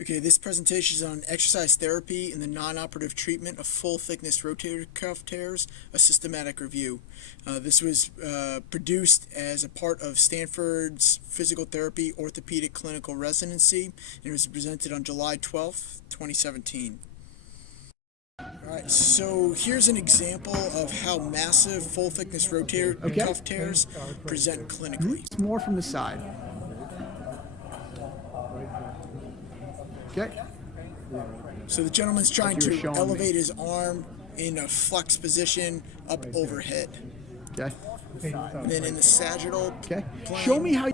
Okay, this presentation is on exercise therapy and the non-operative treatment of full-thickness rotator cuff tears, a systematic review. This was produced as a part of Stanford's physical therapy orthopedic clinical residency, and it was presented on July 12th, 2017. Alright, so here's an example of how massive full-thickness rotator cuff tears present clinically. More from the side. Okay. So the gentleman's trying to elevate his arm in a flex position up overhead. Okay. And then in the sagittal Okay. plane, Show me how.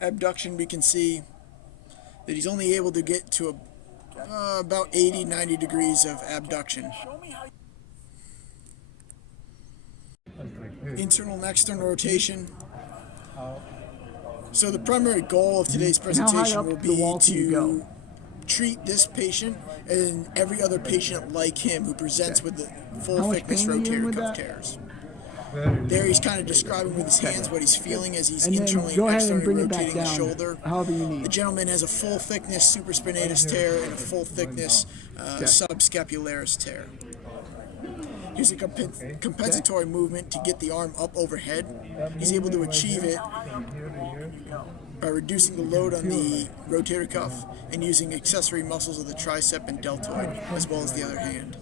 abduction, we can see that he's only able to get to about 80-90 degrees of abduction. Internal and external rotation. So the primary goal of today's presentation will be to treat this patient and every other patient like him who presents with the full-thickness rotator cuff tears. There he's kind of describing with his hands what he's feeling as he's internally and externally rotating the shoulder. The gentleman has a full-thickness supraspinatus tear and a full-thickness subscapularis tear. Here's a compensatory movement to get the arm up overhead. He's able to achieve it by reducing the load on the rotator cuff and using accessory muscles of the tricep and deltoid, as well as the other hand.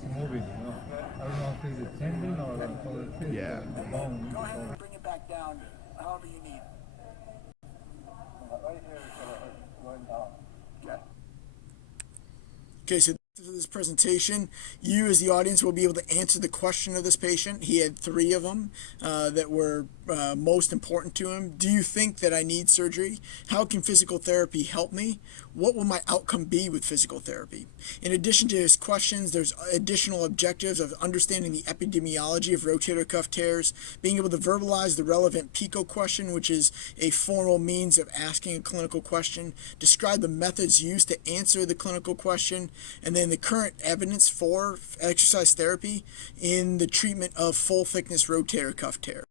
Yeah. Go ahead and bring it back down, however you need. Okay, so for this presentation, you as the audience will be able to answer the question of this patient. He had 3 of them that were most important to him. Do you think that I need surgery? How can physical therapy help me? What will my outcome be with physical therapy? In addition to his questions, there's additional objectives of understanding the epidemiology of rotator cuff tears, being able to verbalize the relevant Pico question, which is a formal means of asking a clinical question, describe the methods used to answer the clinical question, and then the current evidence for exercise therapy in the treatment of full-thickness rotator cuff tear.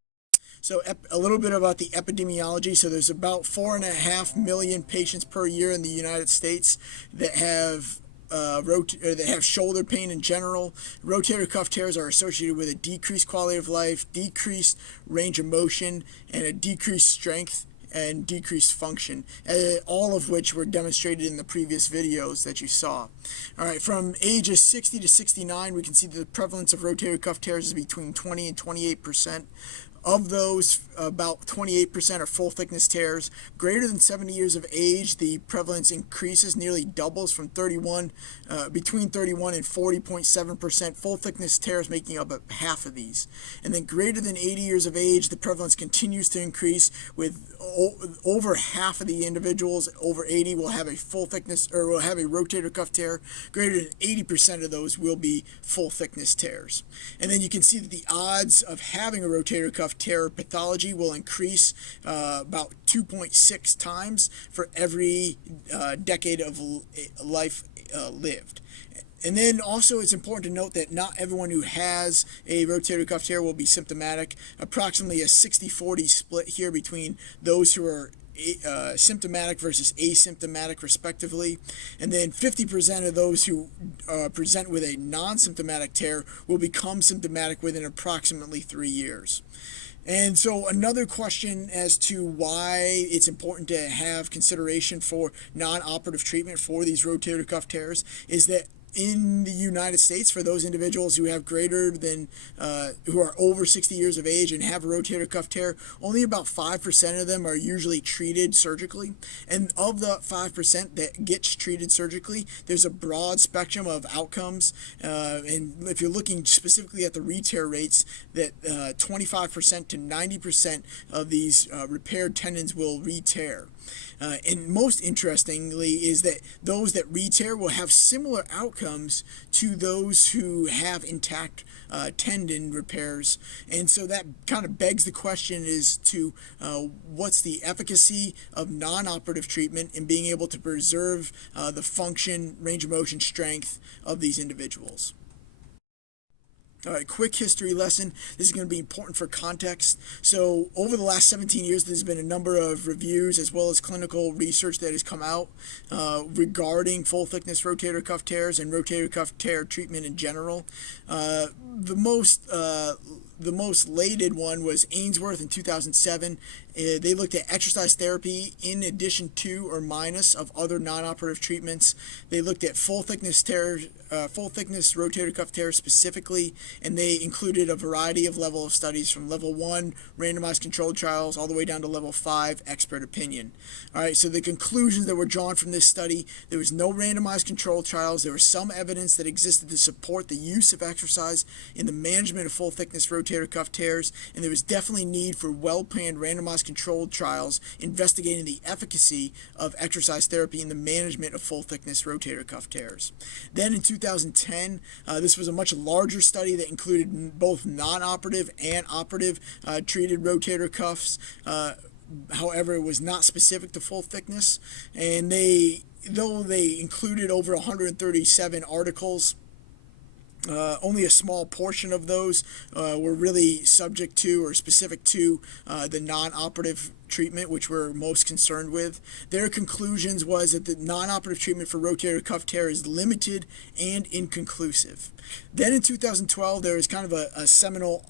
So a little bit about the epidemiology. So there's about 4.5 million patients per year in the United States that have shoulder pain in general. Rotator cuff tears are associated with a decreased quality of life, decreased range of motion, and a decreased strength and decreased function, all of which were demonstrated in the previous videos that you saw. All right, from ages 60 to 69, we can see that the prevalence of rotator cuff tears is between 20 and 28%. Of those, about 28% are full-thickness tears. Greater than 70 years of age, the prevalence increases, nearly doubles from between 31 and 40.7%. Full-thickness tears making up half of these. And then greater than 80 years of age, the prevalence continues to increase, with over half of the individuals over 80 will have a full-thickness or will have a rotator cuff tear. Greater than 80% of those will be full-thickness tears. And then you can see that the odds of having a rotator cuff tear pathology will increase about 2.6 times for every decade of life lived. And then also it's important to note that not everyone who has a rotator cuff tear will be symptomatic. Approximately a 60-40 split here between those who are symptomatic versus asymptomatic respectively, and then 50% of those who present with a non-symptomatic tear will become symptomatic within approximately 3 years. And so another question as to why it's important to have consideration for non-operative treatment for these rotator cuff tears is that in the United States, for those individuals who have who are over 60 years of age and have a rotator cuff tear, only about 5% of them are usually treated surgically. And of the 5% that gets treated surgically, there's a broad spectrum of outcomes. And if you're looking specifically at the re-tear rates, that 25% to 90% of these repaired tendons will re-tear. And most interestingly is that those that re-tear will have similar outcomes to those who have intact tendon repairs. And so that kind of begs the question as to what's the efficacy of non-operative treatment in being able to preserve the function, range of motion, strength of these individuals. All right, quick history lesson. This is going to be important for context. So, over the last 17 years, there's been a number of reviews as well as clinical research that has come out regarding full-thickness rotator cuff tears and rotator cuff tear treatment in general. The most lated one was Ainsworth in 2007. They looked at exercise therapy in addition to or minus of other non-operative treatments. They looked at full-thickness rotator cuff tears specifically, and they included a variety of level of studies from level 1 randomized controlled trials all the way down to level 5 expert opinion. All right, so the conclusions that were drawn from this study: there was no randomized controlled trials. There was some evidence that existed to support the use of exercise in the management of full-thickness rotator cuff tears, and there was definitely need for well-planned randomized controlled trials investigating the efficacy of exercise therapy in the management of full-thickness rotator cuff tears. Then in 2010, this was a much larger study that included both non-operative and operative treated rotator cuffs. However, it was not specific to full thickness, and though they included over 137 articles, only a small portion of those were really subject to or specific to the non-operative treatment, which we're most concerned with. Their conclusions was that the non-operative treatment for rotator cuff tear is limited and inconclusive. Then in 2012, there was kind of a seminal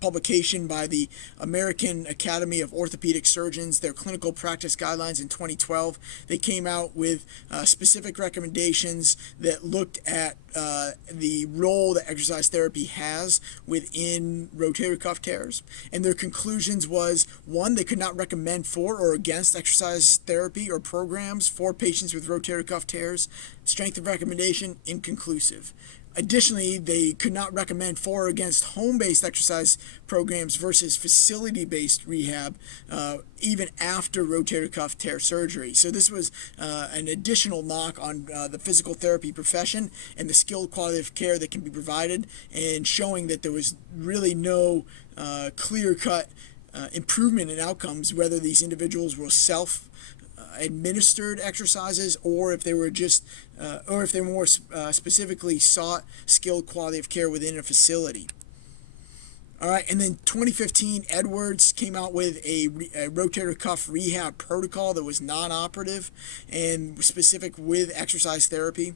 publication by the American Academy of Orthopedic Surgeons, their clinical practice guidelines in 2012. They came out with specific recommendations that looked at the role that exercise therapy has within rotator cuff tears. And their conclusions was, one, they could not recommend for or against exercise therapy or programs for patients with rotator cuff tears. Strength of recommendation, inconclusive. Additionally, they could not recommend for or against home-based exercise programs versus facility-based rehab, even after rotator cuff tear surgery. So this was an additional knock on the physical therapy profession and the skilled quality of care that can be provided, and showing that there was really no clear-cut improvement in outcomes, whether these individuals were self-administered exercises or if they were just or if they more specifically sought skilled quality of care within a facility. All right, and then 2015, Edwards came out with a rotator cuff rehab protocol that was non-operative and specific with exercise therapy.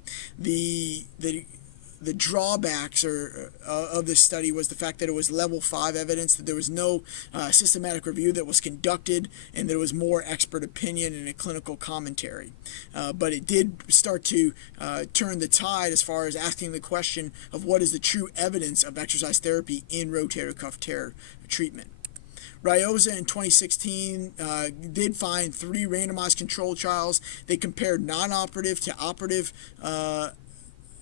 The drawbacks of this study was the fact that it was level 5 evidence, that there was no systematic review that was conducted, and there was more expert opinion and a clinical commentary. But it did start to turn the tide as far as asking the question of what is the true evidence of exercise therapy in rotator cuff tear treatment. Rioza in 2016 did find 3 randomized controlled trials. They compared non-operative to operative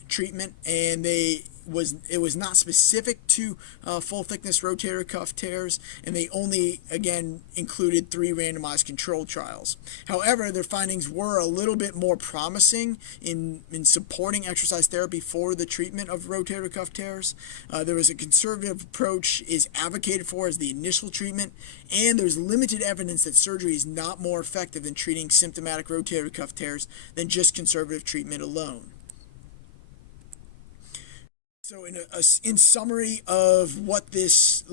treatment, and it was not specific to full-thickness rotator cuff tears, and they only, again, included 3 randomized controlled trials. However, their findings were a little bit more promising in supporting exercise therapy for the treatment of rotator cuff tears. There was a conservative approach is advocated for as the initial treatment, and there's limited evidence that surgery is not more effective in treating symptomatic rotator cuff tears than just conservative treatment alone. So in summary of what this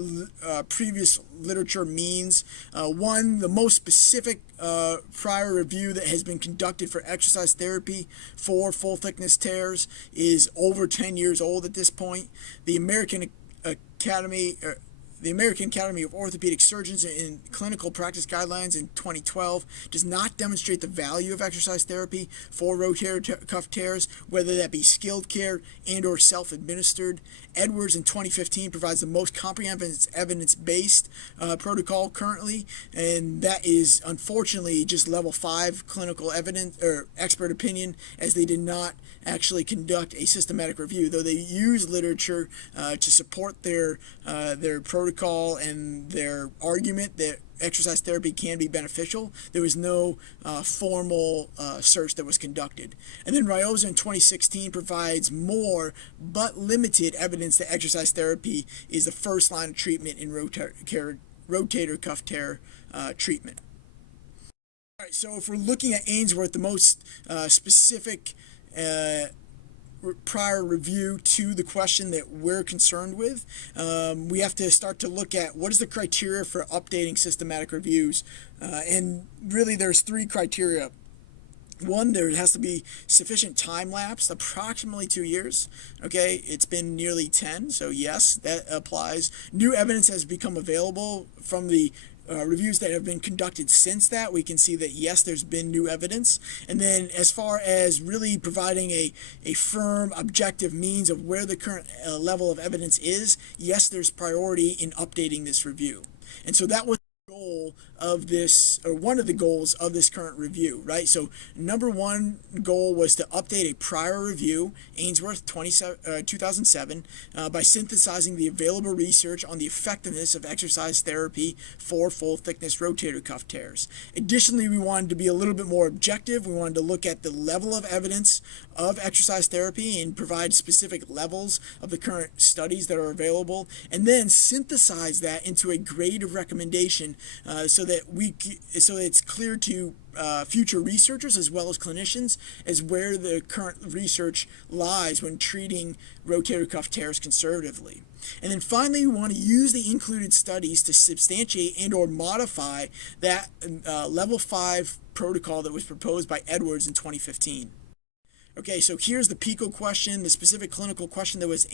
previous literature means, one, the most specific prior review that has been conducted for exercise therapy for full-thickness tears is over 10 years old at this point. The American Academy of Orthopedic Surgeons in clinical practice guidelines in 2012 does not demonstrate the value of exercise therapy for rotator cuff tears, whether that be skilled care and or self-administered. Edwards in 2015 provides the most comprehensive evidence-based protocol currently, and that is unfortunately just level 5 clinical evidence or expert opinion, as they did not actually conduct a systematic review, though they use literature to support their protocol and their argument that exercise therapy can be beneficial. There was no formal search that was conducted. And then Rioza in 2016 provides more but limited evidence that exercise therapy is the first line of treatment in rotator cuff tear treatment. All right, so if we're looking at Ainsworth, the most specific prior review to the question that we're concerned with, we have to start to look at what is the criteria for updating systematic reviews. And really there's three criteria. One, there has to be sufficient time lapse, approximately 2 years. Okay, it's been nearly 10, so yes, that applies. New evidence has become available from the reviews that have been conducted since that. We can see that yes, there's been new evidence. And then as far as really providing a firm objective means of where the current level of evidence is, yes, there's priority in updating this review. And so that was goal of this, or one of the goals of this current review, right? So number one goal was to update a prior review, Ainsworth 2007, by synthesizing the available research on the effectiveness of exercise therapy for full thickness rotator cuff tears. Additionally, we wanted to be a little bit more objective. We wanted to look at the level of evidence of exercise therapy and provide specific levels of the current studies that are available, and then synthesize that into a grade of recommendation so that it's clear to future researchers as well as clinicians as where the current research lies when treating rotator cuff tears conservatively. And then finally, we want to use the included studies to substantiate and or modify that level 5 protocol that was proposed by Edwards in 2015. Okay, so here's the Pico question, the specific clinical question that was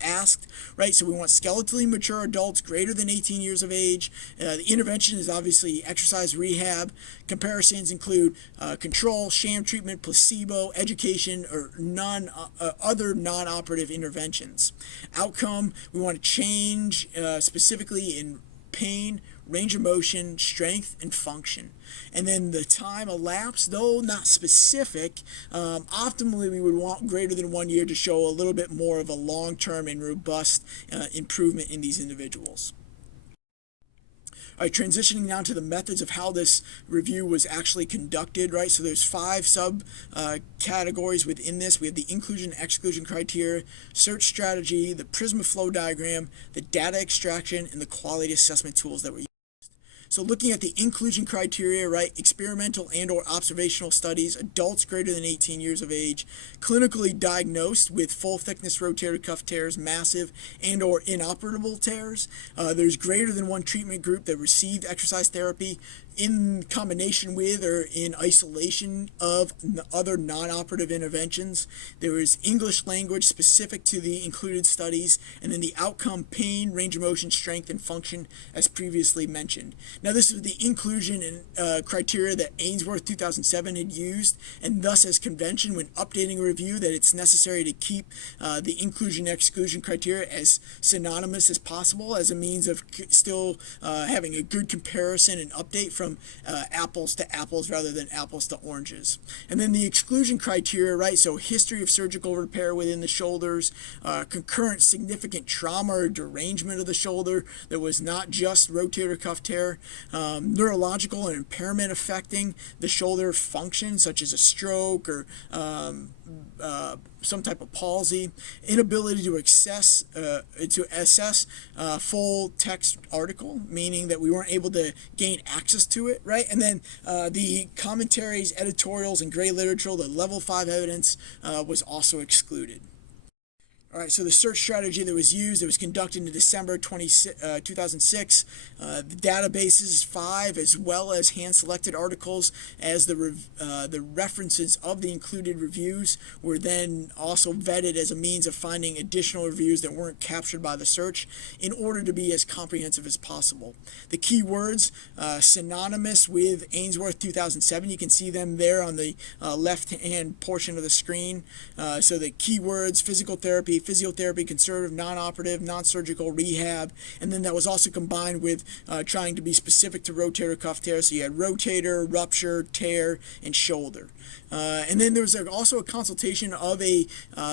asked, right? So we want skeletally mature adults greater than 18 years of age. The intervention is obviously exercise rehab. Comparisons include control, sham treatment, placebo, education, or other non-operative interventions. Outcome, we want to change specifically in pain, range of motion, strength, and function. And then the time elapsed, though not specific, optimally we would want greater than 1 year to show a little bit more of a long-term and robust improvement in these individuals. All right, transitioning now to the methods of how this review was actually conducted, right? So there's 5 sub categories within this. We have the inclusion and exclusion criteria, search strategy, the Prisma flow diagram, the data extraction, and the quality assessment tools that were used. So looking at the inclusion criteria, right, experimental and or observational studies, adults greater than 18 years of age, clinically diagnosed with full thickness rotator cuff tears, massive and or inoperable tears. There's greater than one treatment group that received exercise therapy in combination with or in isolation of other non-operative interventions. There was English language specific to the included studies, and then the outcome, pain, range of motion, strength, and function, as previously mentioned. Now, this is the inclusion and criteria that Ainsworth 2007 had used, and thus as convention when updating a review that it's necessary to keep the inclusion and exclusion criteria as synonymous as possible as a means of still having a good comparison and update from apples to apples rather than apples to oranges. And then the exclusion criteria, right? So history of surgical repair within the shoulders, concurrent significant trauma or derangement of the shoulder that was not just rotator cuff tear, neurological and impairment affecting the shoulder function, such as a stroke or some type of palsy, inability to assess full text article, meaning that we weren't able to gain access to it, right? And then the commentaries, editorials, and gray literature, the level 5 evidence was also excluded. All right, so the search strategy that was used, it was conducted in December 2006. The database is 5, as well as hand-selected articles, as the references of the included reviews were then also vetted as a means of finding additional reviews that weren't captured by the search in order to be as comprehensive as possible. The keywords synonymous with Ainsworth 2007, you can see them there on the left-hand portion of the screen. So the keywords, physical therapy, physiotherapy, conservative, non-operative, non-surgical, rehab, and then that was also combined with trying to be specific to rotator cuff tear. So you had rotator, rupture, tear, and shoulder. And then there was also a consultation of a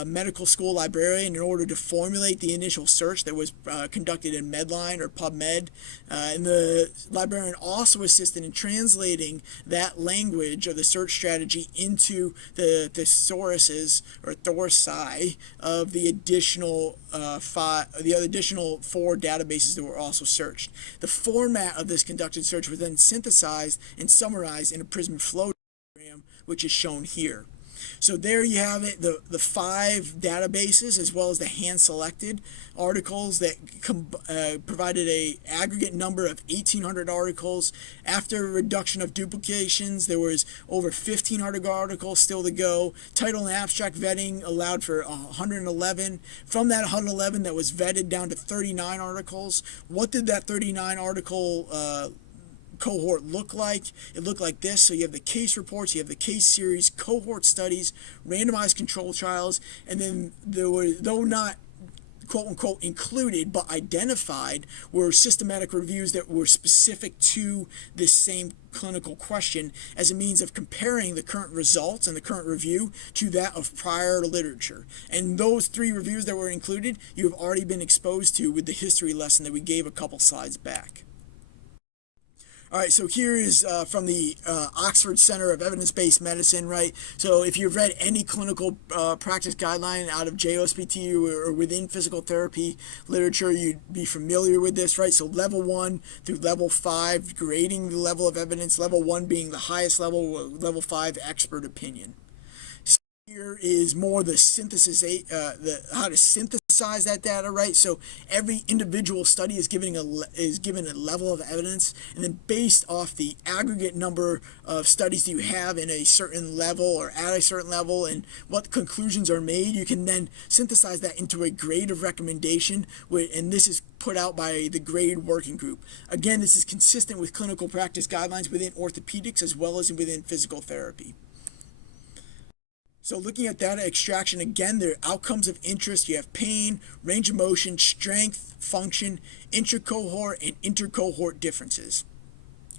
medical school librarian in order to formulate the initial search that was conducted in Medline or PubMed. And the librarian also assisted in translating that language of the search strategy into the thesauruses or thorsi of the additional 4 databases that were also searched. The format of this conducted search was then synthesized and summarized in a Prisma flow diagram, which is shown here. So there you have it, the 5 databases as well as the hand-selected articles that provided a aggregate number of 1,800 articles. After reduction of duplications, there was over 1,500 articles still to go. Title and abstract vetting allowed for 111. From that 111 that was vetted down to 39 articles. What did that 39 article cohort look like? It looked like this. So you have the case reports, you have the case series, cohort studies, randomized control trials, and then there were, though not quote unquote included but identified, were systematic reviews that were specific to this same clinical question as a means of comparing the current results and the current review to that of prior literature. And those 3 reviews that were included, you have already been exposed to with the history lesson that we gave a couple slides back. All right, so here is from the Oxford Center of Evidence-Based Medicine, right? So if you've read any clinical practice guideline out of JOSPT or within physical therapy literature, you'd be familiar with this, right? So level 1 through level 5, grading the level of evidence, level 1 being the highest level, level 5 expert opinion. Here is more the synthesis, how to synthesize that data, right? So every individual study is given a level of evidence, and then based off the aggregate number of studies that you have in a certain level or at a certain level, and what conclusions are made, you can then synthesize that into a grade of recommendation, and this is put out by the grade working group. Again, this is consistent with clinical practice guidelines within orthopedics as well as within physical therapy. So looking at data extraction, again, there are outcomes of interest. You have pain, range of motion, strength, function, intra-cohort, and inter-cohort differences.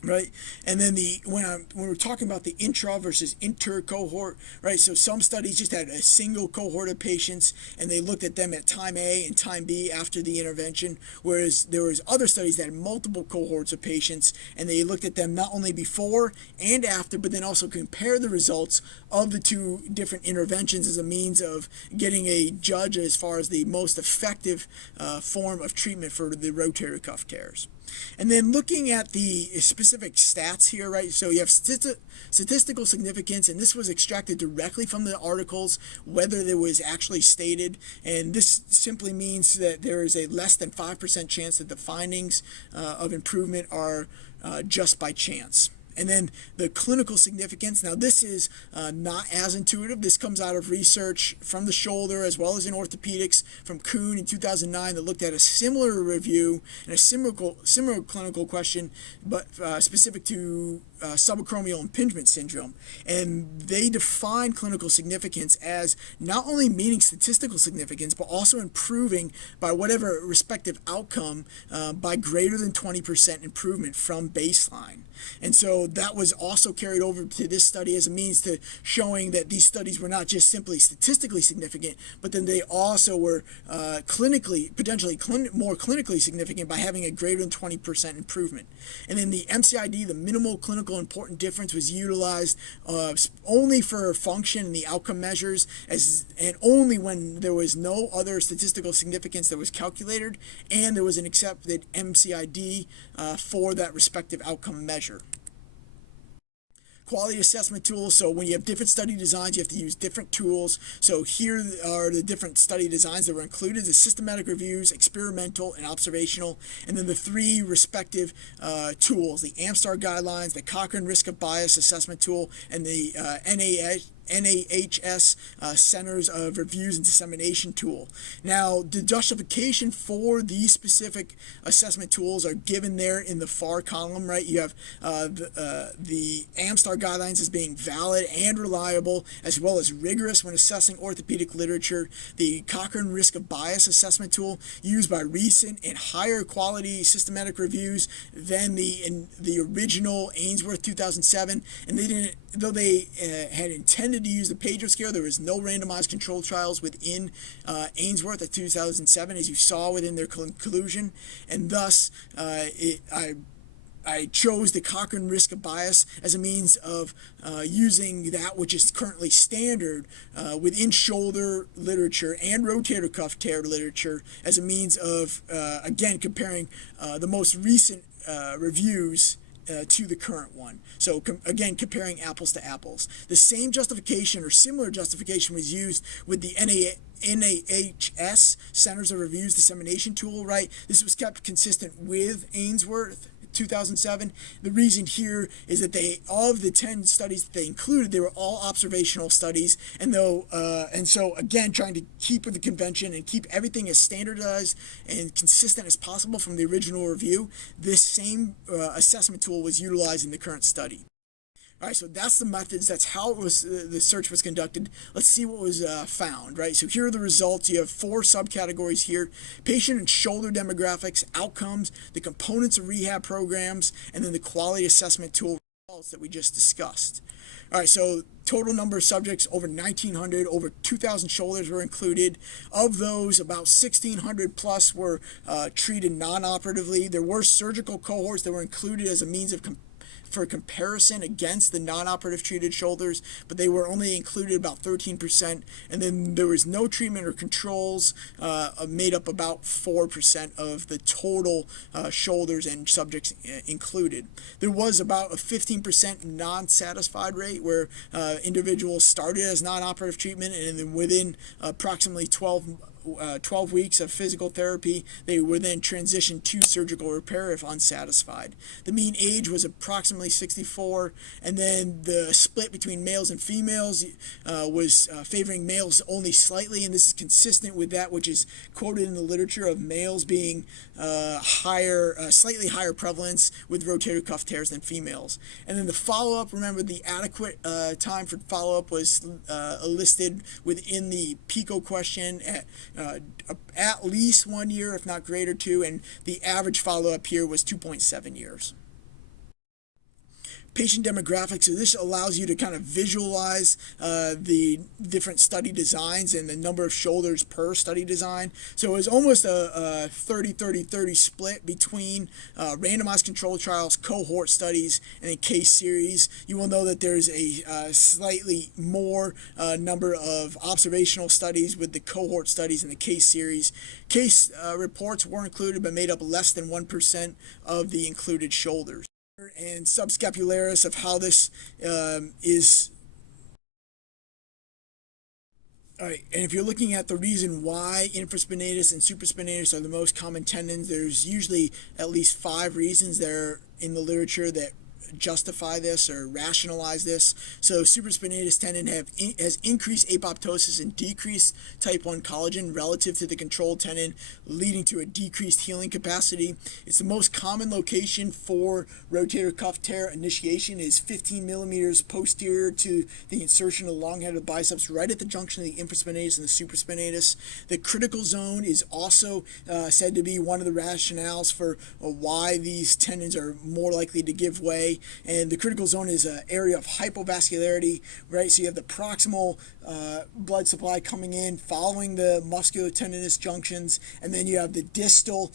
Right, and then when we're talking about the intra versus inter cohort, right? So some studies just had a single cohort of patients, and they looked at them at time A and time B after the intervention. Whereas there was other studies that had multiple cohorts of patients, and they looked at them not only before and after, but then also compare the results of the 2 different interventions as a means of getting a judge as far as the most effective form of treatment for the rotator cuff tears. And then looking at the specific stats here, right? So you have statistical significance, and this was extracted directly from the articles, whether there was actually stated. And this simply means that there is a less than 5% chance that the findings of improvement are just by chance. And then the clinical significance. Now, this is not as intuitive. This comes out of research from the shoulder as well as in orthopedics from Kuhn in 2009 that looked at a similar review and a similar clinical question, but specific to subacromial impingement syndrome. And they define clinical significance as not only meeting statistical significance, but also improving by whatever respective outcome by greater than 20% improvement from baseline. And so that was also carried over to this study as a means to showing that these studies were not just simply statistically significant, but then they also were potentially more clinically significant by having a greater than 20% improvement. And then the MCID, the minimal clinical important difference, was utilized only for function and the outcome measures, and only when there was no other statistical significance that was calculated, and there was an accepted MCID for that respective outcome measure. Quality assessment tools. So when you have different study designs, you have to use different tools. So here are the different study designs that were included: the systematic reviews, experimental, and observational, and then the 3 respective tools: the AMSTAR guidelines, the Cochrane risk of bias assessment tool, and the NAHS Centers of Reviews and Dissemination tool. Now, the justification for these specific assessment tools are given there in the far column, right? You have the AMSTAR guidelines as being valid and reliable, as well as rigorous when assessing orthopedic literature. The Cochrane risk of bias assessment tool, used by recent and higher quality systematic reviews than the original Ainsworth 2007, and they didn't. Though they had intended to use the Pedro scale, there was no randomized controlled trials within Ainsworth of 2007, as you saw within their conclusion, and thus I chose the Cochrane risk of bias as a means of using that which is currently standard within shoulder literature and rotator cuff tear literature as a means of, again, comparing the most recent reviews to the current one. So again, comparing apples to apples. The same justification or similar justification was used with the NAHS, Centers of Review's dissemination tool, right? This was kept consistent with Ainsworth 2007. The reason here is that all of the 10 studies that they included, they were all observational studies, and so again, trying to keep with the convention and keep everything as standardized and consistent as possible from the original review, this same assessment tool was utilized in the current study. All right, so that's the methods. That's how the search was conducted. Let's see what was found, right? So here are the results. You have 4 subcategories here: patient and shoulder demographics, outcomes, the components of rehab programs, and then the quality assessment tool results that we just discussed. All right, so total number of subjects, over 1,900, over 2,000 shoulders were included. Of those, about 1,600 plus were treated non-operatively. There were surgical cohorts that were included as a means of for comparison against the non-operative treated shoulders, but they were only included about 13%, and then there was no treatment or controls, made up about 4% of the total shoulders and subjects included. There was about a 15% non-satisfied rate where individuals started as non-operative treatment, and then within approximately 12 weeks of physical therapy, they were then transitioned to surgical repair if unsatisfied. The mean age was approximately 64, and then the split between males and females was favoring males only slightly, and this is consistent with that which is quoted in the literature of males being slightly higher prevalence with rotator cuff tears than females. And then the follow-up, remember the adequate time for follow-up was listed within the Pico question at least 1 year, if not greater to, and the average follow-up here was 2.7 years. Patient demographics, so this allows you to kind of visualize the different study designs and the number of shoulders per study design. So it was almost a 30-30-30 split between randomized control trials, cohort studies, and a case series. You will know that there's a slightly more number of observational studies with the cohort studies and the case series. Case reports were included but made up less than 1% of the included shoulders. And subscapularis of how this is. All right, and if you're looking at the reason why infraspinatus and supraspinatus are the most common tendons, there's usually at least 5 reasons there in the literature that justify this or rationalize this. So supraspinatus tendon has increased apoptosis and decreased type 1 collagen relative to the controlled tendon, leading to a decreased healing capacity. It's the most common location for rotator cuff tear initiation is 15 millimeters posterior to the insertion of the long head of the biceps, right at the junction of the infraspinatus and the supraspinatus. The critical zone is also said to be one of the rationales for why these tendons are more likely to give way. And the critical zone is an area of hypovascularity, right? So you have the proximal blood supply coming in following the muscular tendinous junctions, and then you have the distal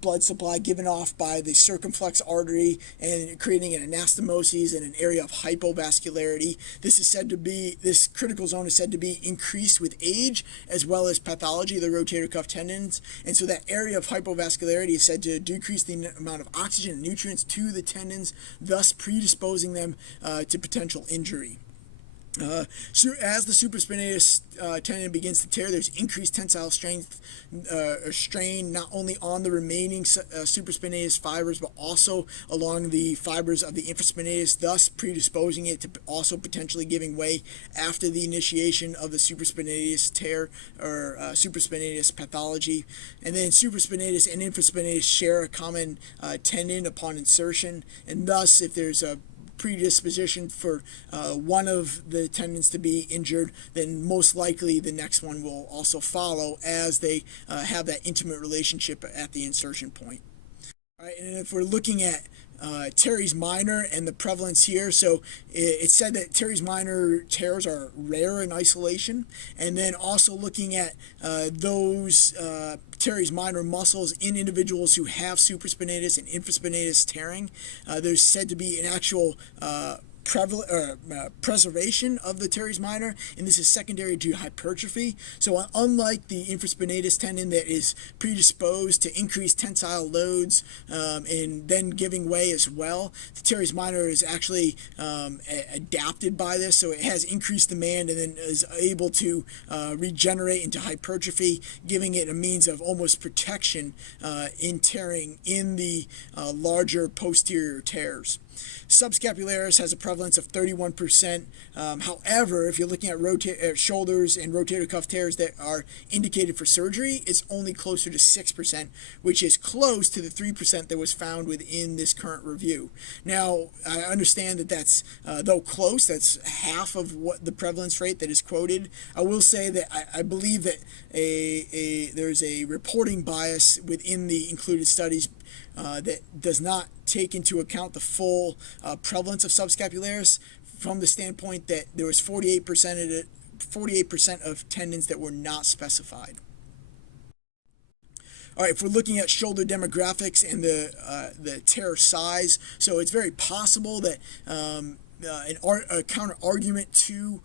blood supply given off by the circumflex artery and creating an anastomosis and an area of hypovascularity. This critical zone is said to be increased with age as well as pathology of the rotator cuff tendons, and so that area of hypovascularity is said to decrease the amount of oxygen and nutrients to the tendons, thus predisposing them to potential injury. So as the supraspinatus tendon begins to tear, there's increased tensile strength or strain not only on the remaining supraspinatus fibers but also along the fibers of the infraspinatus, thus predisposing it to also potentially giving way after the initiation of the supraspinatus tear or supraspinatus pathology. And then supraspinatus and infraspinatus share a common tendon upon insertion, and thus if there's a predisposition for one of the tendons to be injured, then most likely the next one will also follow as they have that intimate relationship at the insertion point. All right, and if we're looking at teres minor and the prevalence here, so it said that teres minor tears are rare in isolation, and then also looking at those teres minor muscles in individuals who have supraspinatus and infraspinatus tearing, there's said to be an actual preservation of the teres minor, and this is secondary to hypertrophy. So unlike the infraspinatus tendon that is predisposed to increased tensile loads and then giving way as well, the teres minor is actually adapted by this, so it has increased demand and then is able to regenerate into hypertrophy, giving it a means of almost protection in tearing in the larger posterior tears. Subscapularis has a prevalence of 31%. However, if you're looking at shoulders and rotator cuff tears that are indicated for surgery, it's only closer to 6%, which is close to the 3% that was found within this current review. Now, I understand that that's, though close, that's half of what the prevalence rate that is quoted. I will say that I believe that there's a reporting bias within the included studies that does not take into account the full prevalence of subscapularis, from the standpoint that there was 48% of tendons that were not specified. All right, if we're looking at shoulder demographics and the tear size, so it's very possible that a counter argument to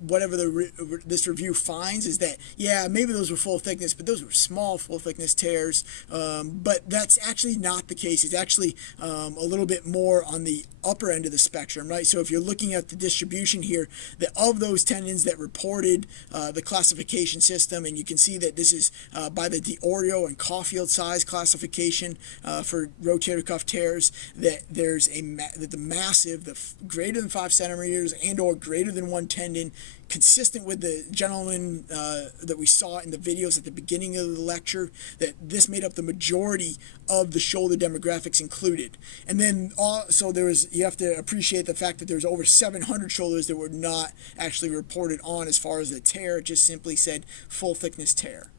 whatever this review finds is that, yeah, maybe those were full thickness, but those were small full thickness tears. But that's actually not the case. It's actually a little bit more on the upper end of the spectrum, right? So if you're looking at the distribution here, that of those tendons that reported the classification system, and you can see that this is by the DiOrio and Caulfield size classification for rotator cuff tears, that there's that the massive, the greater than 5 centimeters and or greater than 1 tendon, consistent with the gentleman that we saw in the videos at the beginning of the lecture, that this made up the majority of the shoulder demographics included. And then also you have to appreciate the fact that there's over 700 shoulders that were not actually reported on as far as the tear. It just simply said full thickness tear.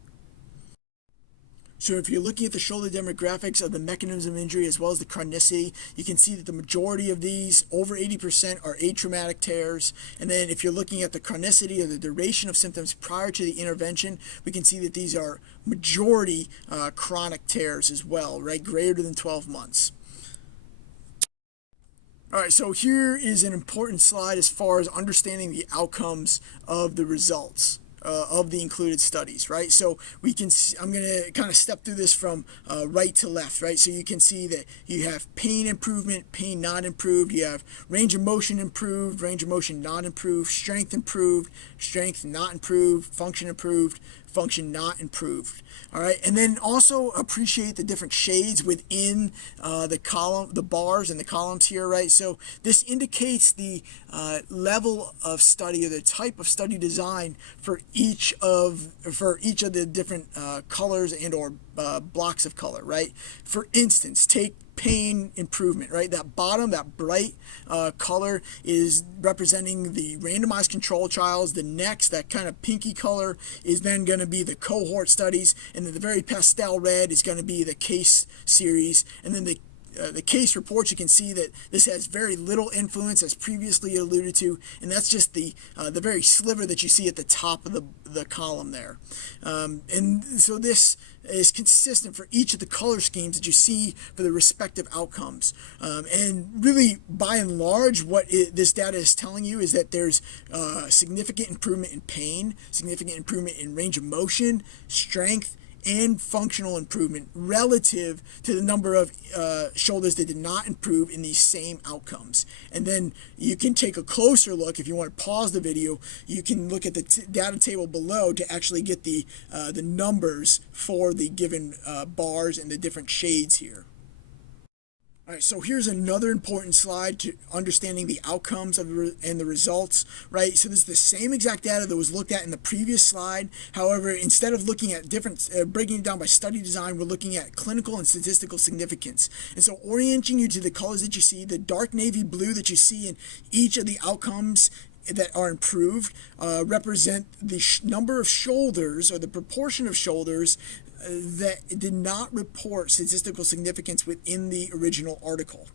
So if you're looking at the shoulder demographics of the mechanism of injury as well as the chronicity, you can see that the majority of these, over 80%, are atraumatic tears. And then if you're looking at the chronicity or the duration of symptoms prior to the intervention, we can see that these are majority chronic tears as well, right? Greater than 12 months. All right, so here is an important slide as far as understanding the outcomes of the results of the included studies, right? So we can, I'm going to kind of step through this from right to left, right? So you can see that you have pain improvement, pain not improved. You have range of motion improved, range of motion not improved, strength improved, strength not improved, function improved, function not improved. All right, and then also appreciate the different shades within the bars and the columns here, right? So this indicates the level of study or the type of study design for each of the different colors and or blocks of color, right? For instance, take pain improvement, right? That bottom, that bright color is representing the randomized control trials. The next, that kind of pinky color, is then going to be the cohort studies, and then the very pastel red is going to be the case series, and then the case reports, you can see that this has very little influence, as previously alluded to, and that's just the very sliver that you see at the top of the column there. And so this is consistent for each of the color schemes that you see for the respective outcomes. And really, by and large, this data is telling you is that there's significant improvement in pain, significant improvement in range of motion, strength, and functional improvement relative to the number of shoulders that did not improve in these same outcomes. And then you can take a closer look. If you want to pause the video, you can look at the data table below to actually get the numbers for the given bars and the different shades here. All right, so here's another important slide to understanding the outcomes and the results, right? So this is the same exact data that was looked at in the previous slide. However, instead of looking at breaking it down by study design, we're looking at clinical and statistical significance. And so orienting you to the colors that you see, the dark navy blue that you see in each of the outcomes that are improved represent the number of shoulders, or the proportion of shoulders that did not report statistical significance within the original article.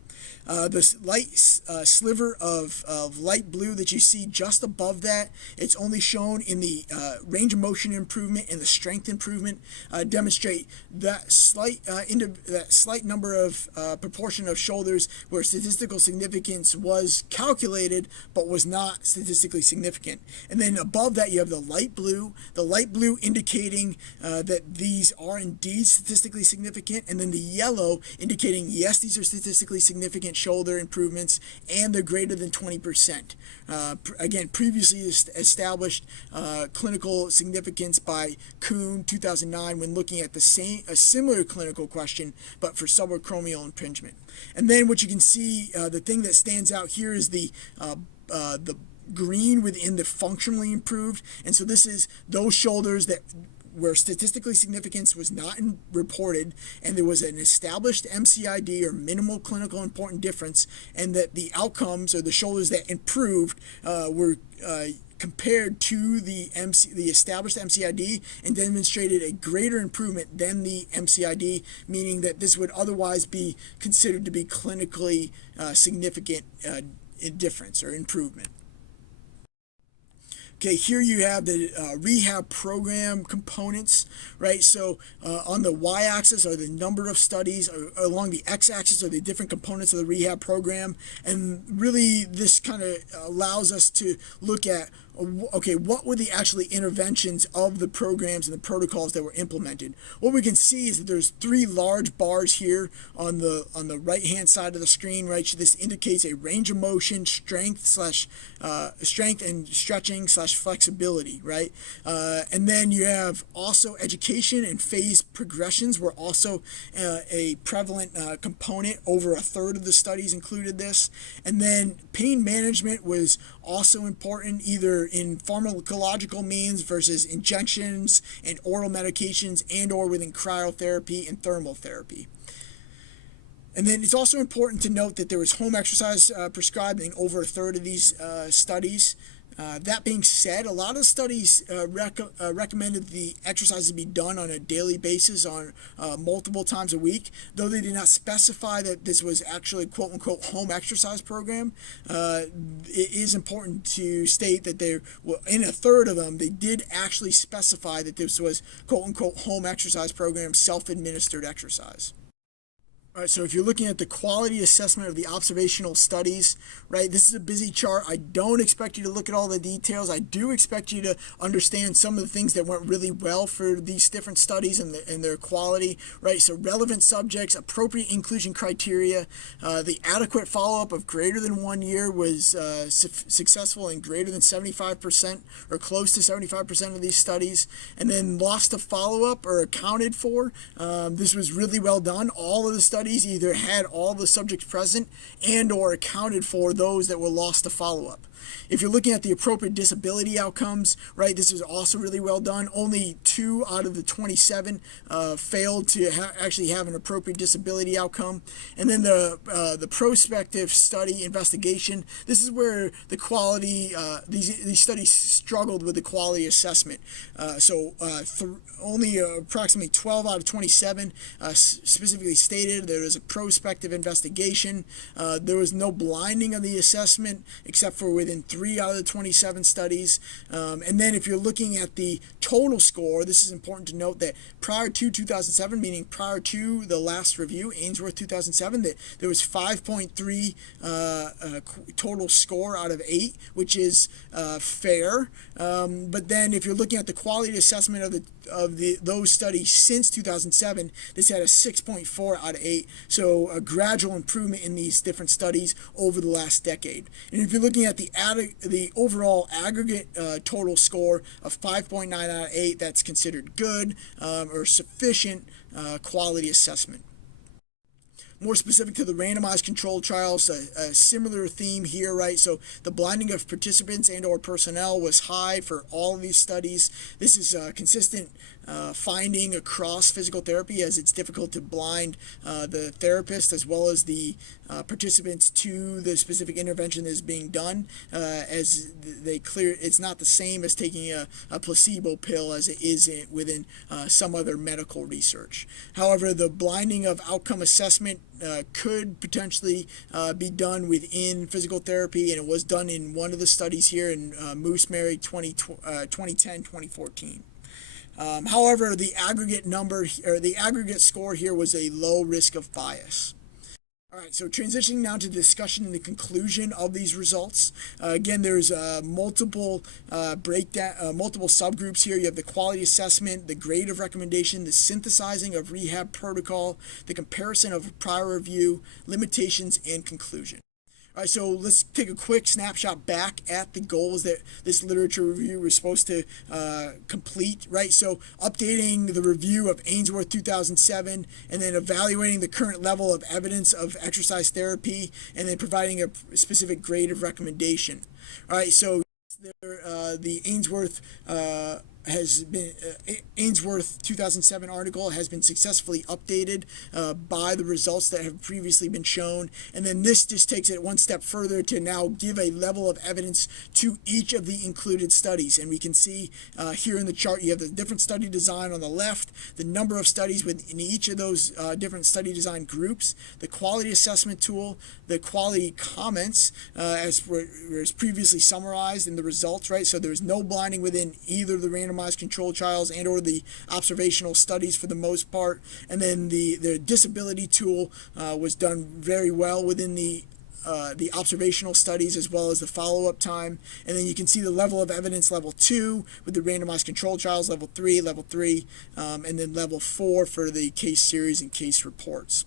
This light sliver of light blue that you see just above that, it's only shown in the range of motion improvement and the strength improvement, demonstrate that slight number of proportion of shoulders where statistical significance was calculated but was not statistically significant. And then above that you have the light blue indicating that these are indeed statistically significant, and then the yellow indicating yes, these are statistically significant shoulder improvements and they're greater than 20%. Again, previously established clinical significance by Kuhn 2009 when looking at a similar clinical question but for subacromial impingement. And then what you can see, the thing that stands out here is the green within the functionally improved, and so this is those shoulders that where statistically significance was not reported and there was an established MCID or minimal clinical important difference, and that the outcomes or the shoulders that improved were compared to the established MCID and demonstrated a greater improvement than the MCID, meaning that this would otherwise be considered to be clinically significant difference or improvement. Okay, here you have the Rehab Program components, right? So on the y-axis are the number of studies, along the x-axis are the different components of the Rehab Program, and really this kind of allows us to look at, okay, what were the actually interventions of the programs and the protocols that were implemented? What we can see is that there's three large bars here on the right hand side of the screen, right? So this indicates a range of motion, strength and stretching / flexibility, right? And then you have also education and phase progressions were also a prevalent component. Over a third of the studies included this. And then pain management was also important, either in pharmacological means versus injections and oral medications, and or within cryotherapy and thermal therapy. And then it's also important to note that there was home exercise prescribed in over a third of these studies. That being said, a lot of studies recommended the exercises be done on a daily basis, on multiple times a week, though they did not specify that this was actually quote-unquote home exercise program. It is important to state that in a third of them, they did actually specify that this was quote-unquote home exercise program, self-administered exercise. All right, so if you're looking at the quality assessment of the observational studies, right, this is a busy chart. I don't expect you to look at all the details. I do expect you to understand some of the things that went really well for these different studies and their quality, right? So relevant subjects, appropriate inclusion criteria, the adequate follow-up of greater than 1 year was successful in greater than 75% or close to 75% of these studies, and then loss to follow-up are accounted for. This was really well done. All of the studies either had all the subjects present and or accounted for those that were lost to follow-up. If you're looking at the appropriate disability outcomes, right, this is also really well done. Only 2 out of the 27 failed to actually have an appropriate disability outcome. And then the prospective study investigation, this is where the quality, these studies struggled with the quality assessment. Only approximately 12 out of 27 specifically stated there was a prospective investigation. There was no blinding of the assessment except for within 3 out of the 27 studies. And then if you're looking at the total score, this is important to note that prior to 2007, meaning prior to the last review, Ainsworth 2007, that there was 5.3 total score out of 8, which is fair. But then if you're looking at the quality assessment of those studies since 2007, this had a 6.4 out of 8, so a gradual improvement in these different studies over the last decade. And if you're looking at the overall aggregate total score of 5.9 out of 8, that's considered good or sufficient quality assessment. More specific to the randomized controlled trials, a similar theme here, right? So the blinding of participants and or personnel was high for all of these studies. This is consistent finding across physical therapy, as it's difficult to blind the therapist as well as the participants to the specific intervention that is being done, as they clear. It's not the same as taking a placebo pill as it is within some other medical research. However, the blinding of outcome assessment could potentially be done within physical therapy, and it was done in one of the studies here in Moosemary 2010-2014. However, the aggregate number or the aggregate score here was a low risk of bias. All right, so transitioning now to the discussion and the conclusion of these results. Again, there's multiple multiple subgroups here. You have the quality assessment, the grade of recommendation, the synthesizing of rehab protocol, the comparison of prior review, limitations, and conclusion. All right, so let's take a quick snapshot back at the goals that this literature review was supposed to complete, right? So updating the review of Ainsworth 2007, and then evaluating the current level of evidence of exercise therapy, and then providing a specific grade of recommendation. All right, so the Ainsworth Ainsworth 2007 article has been successfully updated by the results that have previously been shown, and then this just takes it one step further to now give a level of evidence to each of the included studies. And we can see here in the chart you have the different study design on the left, the number of studies within each of those different study design groups, the quality assessment tool, the quality comments as was previously summarized in the results, right? So there's no blinding within either the randomized controlled trials and or the observational studies for the most part. And then the disability tool was done very well within the observational studies as well as the follow-up time. And then you can see the level of evidence, level 2 with the randomized controlled trials, level 3, and then level 4 for the case series and case reports.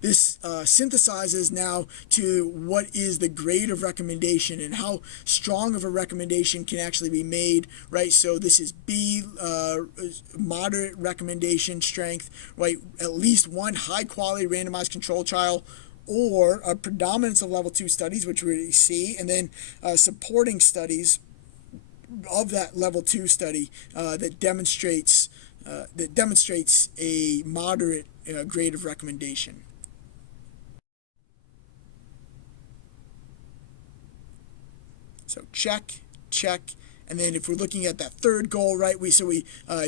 This synthesizes now to what is the grade of recommendation and how strong of a recommendation can actually be made, right? So this is B, moderate recommendation strength, right? At least one high-quality randomized control trial or a predominance of level 2 studies, which we see, and then supporting studies of that level 2 study that demonstrates a moderate grade of recommendation. So check, and then if we're looking at that third goal, right, we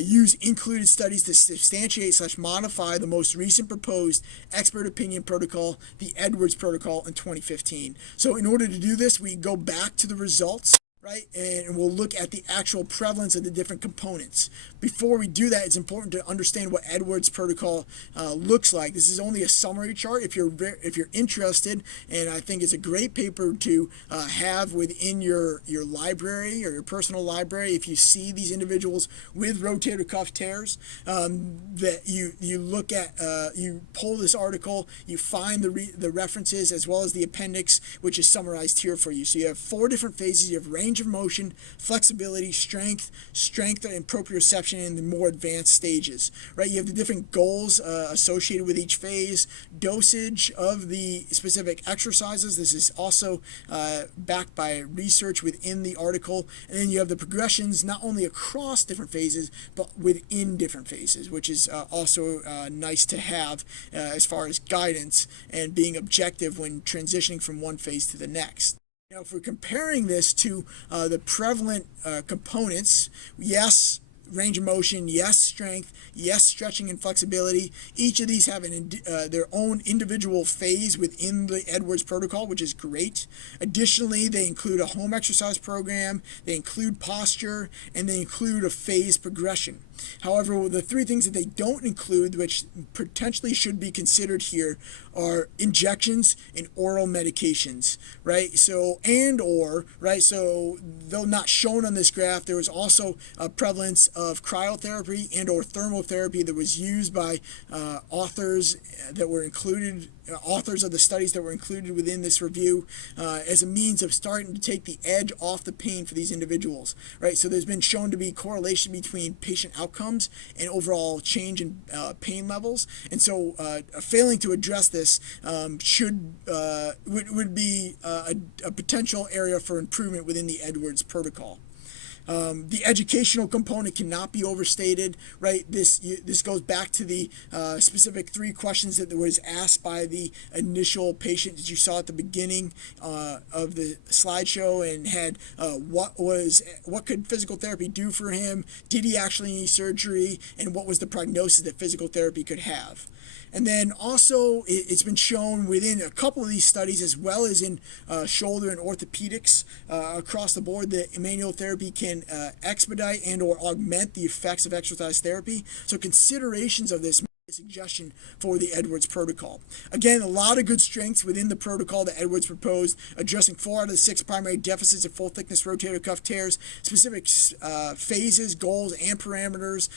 use included studies to substantiate / modify the most recent proposed expert opinion protocol, the Edwards protocol in 2015. So in order to do this, we go back to the results, right, and we'll look at the actual prevalence of the different components. Before we do that, it's important to understand what Edwards protocol looks like. This is only a summary chart if you're interested, and I think it's a great paper to have within your library or your personal library. If you see these individuals with rotator cuff tears, that you look at, you pull this article, you find the references as well as the appendix, which is summarized here for you. So you have 4 different phases. You have range of motion, flexibility, strength and proprioception in the more advanced stages, right? You have the different goals associated with each phase, dosage of the specific exercises. This is also backed by research within the article. And then you have the progressions not only across different phases, but within different phases, which is also nice to have as far as guidance and being objective when transitioning from one phase to the next. Now, if we're comparing this to the prevalent components, yes, range of motion, yes, strength, yes, stretching and flexibility. Each of these have their own individual phase within the Edwards protocol, which is great. Additionally, they include a home exercise program, they include posture, and they include a phase progression. However, the 3 things that they don't include, which potentially should be considered here, are injections and oral medications, right? So, so though not shown on this graph, there was also a prevalence of cryotherapy and or thermotherapy that was used by authors of the studies that were included within this review as a means of starting to take the edge off the pain for these individuals, right? So there's been shown to be correlation between patient outcomes and overall change in pain levels, and so failing to address this would be a potential area for improvement within the Edwards protocol. The educational component cannot be overstated, right? This goes back to the specific 3 questions that was asked by the initial patient that you saw at the beginning of the slideshow, and had what could physical therapy do for him? Did he actually need surgery? And what was the prognosis that physical therapy could have? And then also, it's been shown within a couple of these studies, as well as in shoulder and orthopedics across the board, that manual therapy can expedite and or augment the effects of exercise therapy. So considerations of this suggestion for the Edwards protocol. Again, a lot of good strengths within the protocol that Edwards proposed, addressing 4 out of the 6 primary deficits of full-thickness rotator cuff tears, specific phases, goals, and parameters.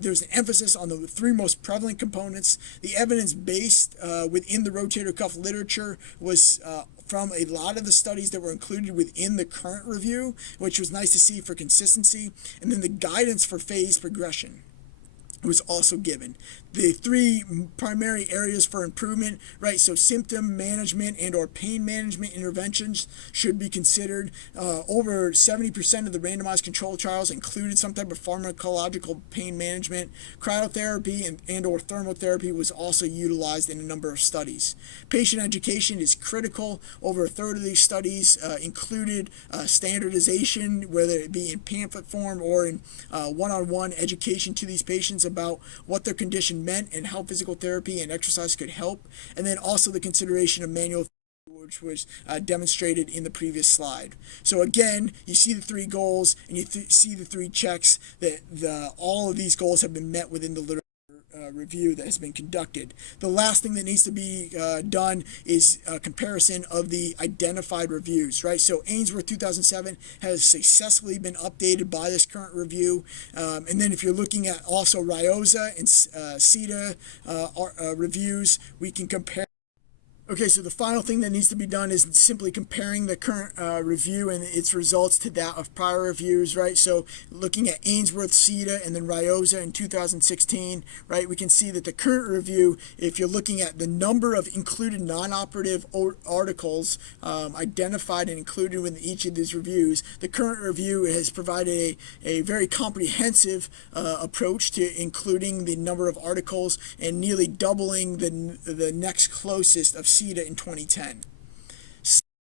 There's an emphasis on the 3 most prevalent components. The evidence based within the rotator cuff literature was from a lot of the studies that were included within the current review, which was nice to see for consistency. And then the guidance for phase progression was also given. The 3 primary areas for improvement, right? So symptom management and or pain management interventions should be considered. Over 70% of the randomized control trials included some type of pharmacological pain management. Cryotherapy and or thermotherapy was also utilized in a number of studies. Patient education is critical. Over a third of these studies included standardization, whether it be in pamphlet form or in one-on-one education to these patients about what their condition meant and how physical therapy and exercise could help. And then also the consideration of manual therapy, which was demonstrated in the previous slide. So again, you see the 3 goals, and you see the 3 checks that all of these goals have been met within the literature review that has been conducted. The last thing that needs to be done is a comparison of the identified reviews, right? So Ainsworth 2007 has successfully been updated by this current review. And then if you're looking at also Rioza and CETA reviews, we can compare. Okay, so the final thing that needs to be done is simply comparing the current review and its results to that of prior reviews, right? So looking at Ainsworth, CETA, and then Rioza in 2016, right, we can see that the current review, if you're looking at the number of included non-operative articles identified and included within each of these reviews, the current review has provided a very comprehensive approach to including the number of articles and nearly doubling the next closest of CETA in 2010.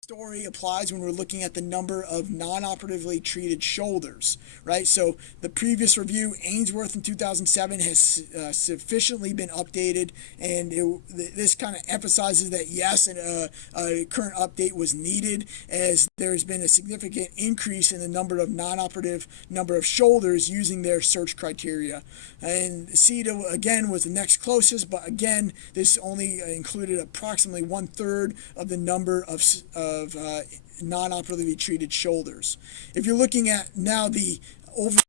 Story applies when we're looking at the number of non-operatively treated shoulders, right? So the previous review, Ainsworth in 2007, has sufficiently been updated, and this kind of emphasizes that yes, a current update was needed, as there's been a significant increase in the number of non-operative number of shoulders using their search criteria. And CETA again was the next closest, but again, this only included approximately 1/3 of the number of non-operatively treated shoulders. If you're looking at now the overall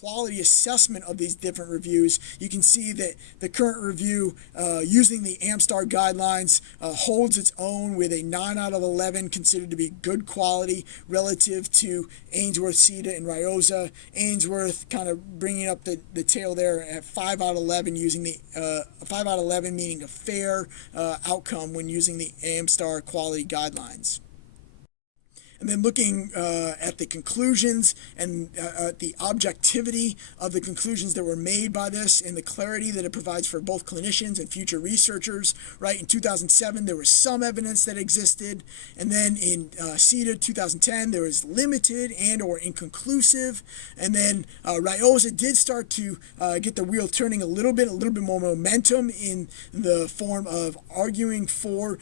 quality assessment of these different reviews, you can see that the current review using the AmStar guidelines holds its own with a 9 out of 11 considered to be good quality relative to Ainsworth, CETA, and Rioza. Ainsworth kind of bringing up the tail there at 5 out of 11, using the 5 out of 11 meaning a fair outcome when using the AmStar quality guidelines. And then looking at the conclusions and at the objectivity of the conclusions that were made by this and the clarity that it provides for both clinicians and future researchers, right? In 2007, there was some evidence that existed. And then in CETA 2010, there was limited and or inconclusive. And then Rioza did start to get the wheel turning a little bit more momentum in the form of arguing for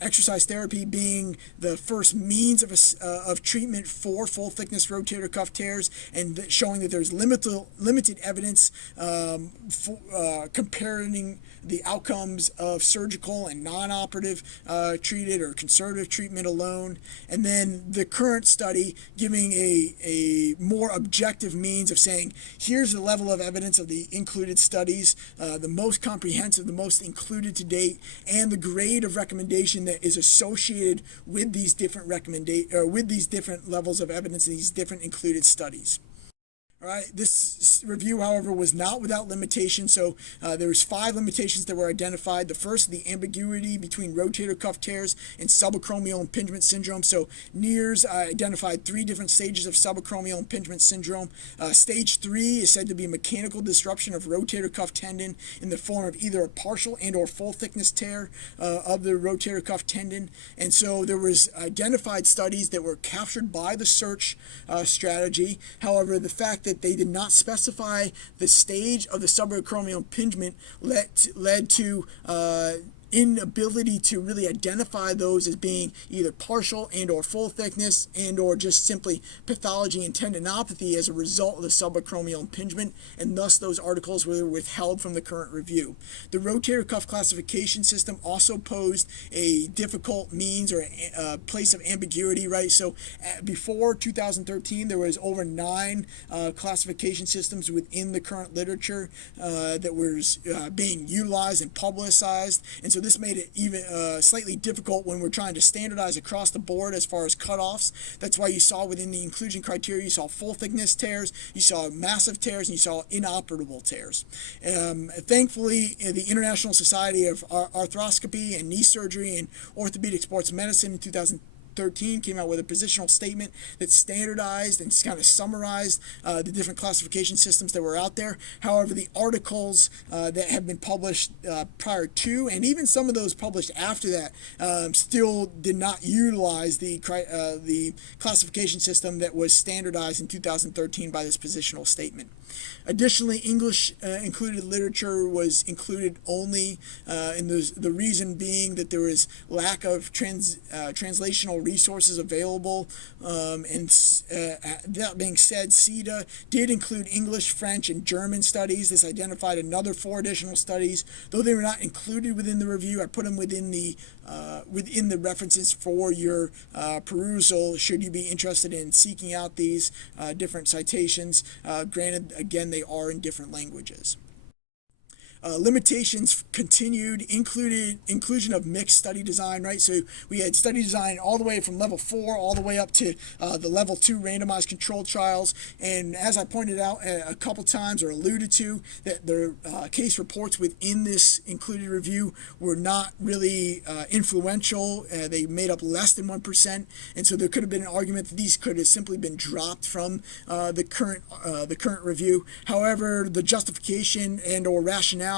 exercise therapy being the first means of treatment for full-thickness rotator cuff tears, and showing that there's limited evidence comparing the outcomes of surgical and non-operative treated or conservative treatment alone. And then the current study giving a more objective means of saying, here's the level of evidence of the included studies, the most comprehensive, the most included to date, and the grade of recommendation that is associated with these different with these different levels of evidence in these different included studies. All right. This review, however, was not without limitations. So there was 5 limitations that were identified. The first, the ambiguity between rotator cuff tears and subacromial impingement syndrome. So NEARS identified 3 different stages of subacromial impingement syndrome. Stage 3 is said to be mechanical disruption of rotator cuff tendon in the form of either a partial and or full thickness tear of the rotator cuff tendon. And so there was identified studies that were captured by the search strategy. However, the fact that they did not specify the stage of the subacromial impingement led to inability to really identify those as being either partial and or full thickness and or just simply pathology and tendinopathy as a result of the subacromial impingement, and thus those articles were withheld from the current review. The rotator cuff classification system also posed a difficult means or a place of ambiguity, right? So before 2013 there was over 9 classification systems within the current literature that was being utilized and publicized, and so this made it even slightly difficult when we're trying to standardize across the board as far as cutoffs. That's why you saw within the inclusion criteria, you saw full thickness tears, you saw massive tears, and you saw inoperable tears. Thankfully, the International Society of Arthroscopy and Knee Surgery and Orthopedic Sports Medicine in 2013 came out with a positional statement that standardized and kind of summarized the different classification systems that were out there. However, the articles that have been published prior to, and even some of those published after that, still did not utilize the classification system that was standardized in 2013 by this positional statement. Additionally, English included literature was included only, and the reason being that there was lack of translational resources available. And that being said, CETA did include English, French, and German studies. This identified another 4 additional studies. Though they were not included within the review, I put them within the references for your perusal should you be interested in seeking out these different citations. Granted, again, they are in different languages. Limitations continued, inclusion of mixed study design, right? So we had study design all the way from level 4 all the way up to the level 2 randomized controlled trials. And as I pointed out a couple times or alluded to, that the case reports within this included review were not really influential. They made up less than 1%. And so there could have been an argument that these could have simply been dropped from the current review. However, the justification and or rationale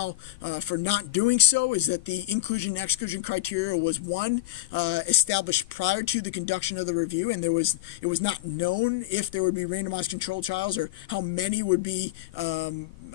for not doing so is that the inclusion and exclusion criteria was established prior to the conduction of the review, and it was not known if there would be randomized controlled trials or how many would be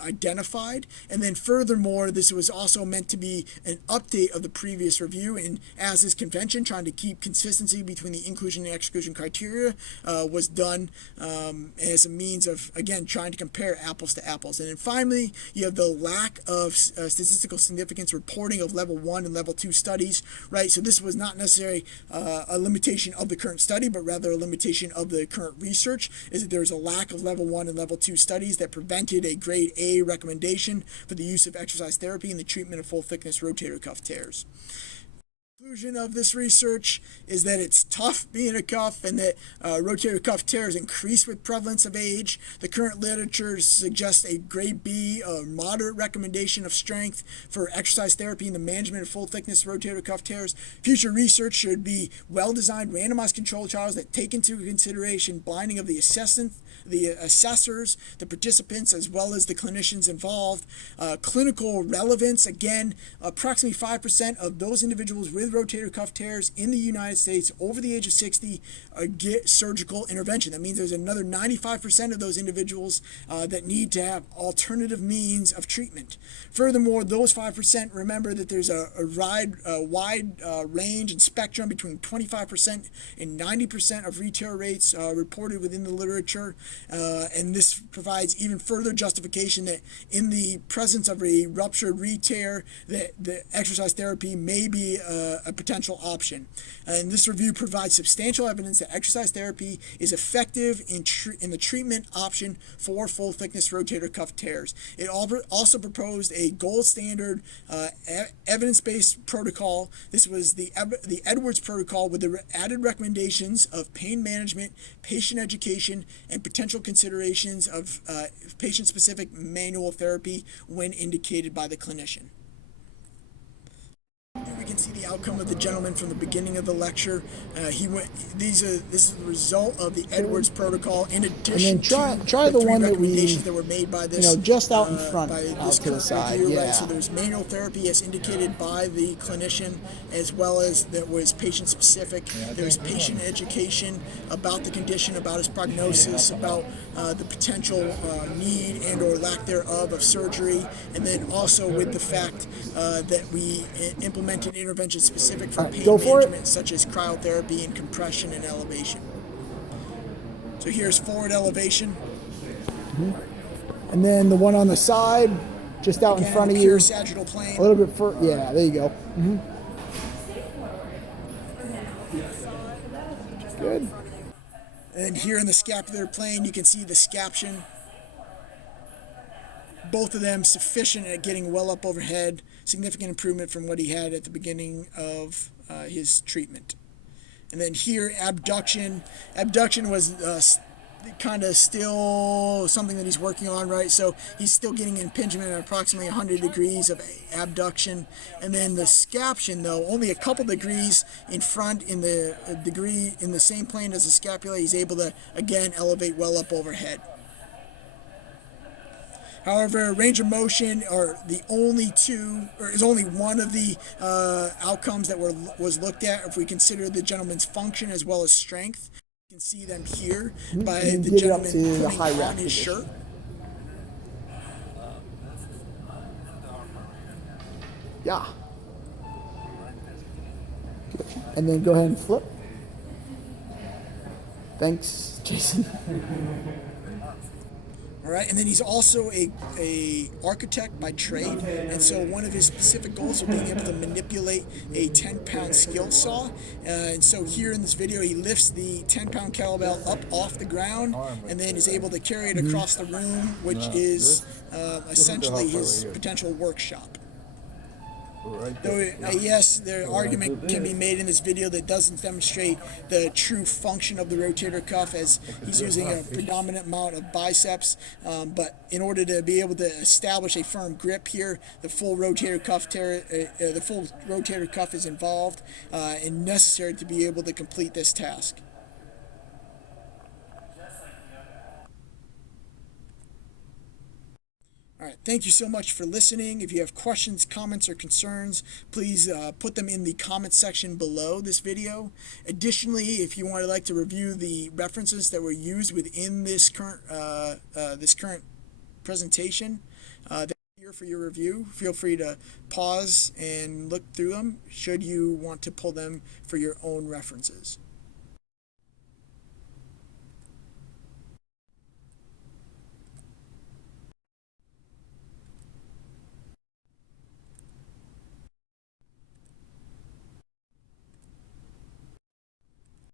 identified. And then furthermore, this was also meant to be an update of the previous review, and as is convention, trying to keep consistency between the inclusion and exclusion criteria was done as a means of, again, trying to compare apples to apples. And then finally, you have the lack of statistical significance reporting of level 1 and level 2 studies, right? So this was not necessarily a limitation of the current study, but rather a limitation of the current research, is that there's a lack of level 1 and level 2 studies that prevented a grade A recommendation for the use of exercise therapy in the treatment of full thickness rotator cuff tears. Conclusion of this research is that it's tough being a cuff, and that rotator cuff tears increase with prevalence of age. The current literature suggests a grade B, moderate recommendation of strength for exercise therapy in the management of full thickness rotator cuff tears. Future research should be well-designed randomized controlled trials that take into consideration blinding of the assessors, the participants, as well as the clinicians involved. Clinical relevance, again, approximately 5% of those individuals with rotator cuff tears in the United States over the age of 60 get surgical intervention. That means there's another 95% of those individuals that need to have alternative means of treatment. Furthermore, those 5%, remember that there's a wide range and spectrum between 25% and 90% of re-tear rates reported within the literature. And this provides even further justification that in the presence of a ruptured re-tear, that the exercise therapy may be a potential option. And this review provides substantial evidence that exercise therapy is effective in the treatment option for full thickness rotator cuff tears. It also proposed a gold standard evidence-based protocol. This was the Edwards protocol with the added recommendations of pain management, patient education, and potential potential considerations of patient-specific manual therapy when indicated by the clinician. Here we can see the outcome of the gentleman from the beginning of the lecture. This is the result of the Edwards protocol. In addition try to the three one that recommendations that were made by this, just out in front, by out this to the current side. review, Yeah. right? So there's manual therapy as indicated by the clinician, as well as that was patient specific. There's patient education about the condition, about his prognosis, about the potential need and or lack thereof of surgery, and then also with the fact that we implemented interventions specific for pain management, such as cryotherapy and compression and elevation. So here's forward elevation. And then the one on the side, just out in front of you. Pure sagittal plane. A little bit further. Yeah, there you go. Good. And here in the scapular plane, you can see the scaption. Both of them sufficient at getting well up overhead. Significant improvement from what he had at the beginning of his treatment. And then here, abduction. Abduction was kind of still something that he's working on, right? So he's still getting impingement at approximately 100 degrees of abduction. And then the scaption, though, only a couple degrees in front in the degree in the same plane as the scapula. He's able to, again, elevate well up overhead. However, range of motion are the only two, or is only one of the outcomes that was looked at if we consider the gentleman's function as well as strength. You can see them here by the gentleman putting on his shirt. Yeah. And then go ahead and flip. Thanks, Jason. All right, and then he's also a architect by trade, and so one of his specific goals is being able to manipulate a 10-pound skill saw. And so here in this video, he lifts the 10-pound kettlebell up off the ground, and then is able to carry it across the room, which is essentially his potential workshop. Though, yes, the argument can be made in this video that doesn't demonstrate the true function of the rotator cuff, as he's using a predominant amount of biceps. But in order to be able to establish a firm grip here, the full rotator cuff is involved and necessary to be able to complete this task. All right, thank you so much for listening. If you have questions, comments, or concerns, please put them in the comments section below this video. Additionally, if you would like to review the references that were used within this current presentation, they're here for your review. Feel free to pause and look through them should you want to pull them for your own references.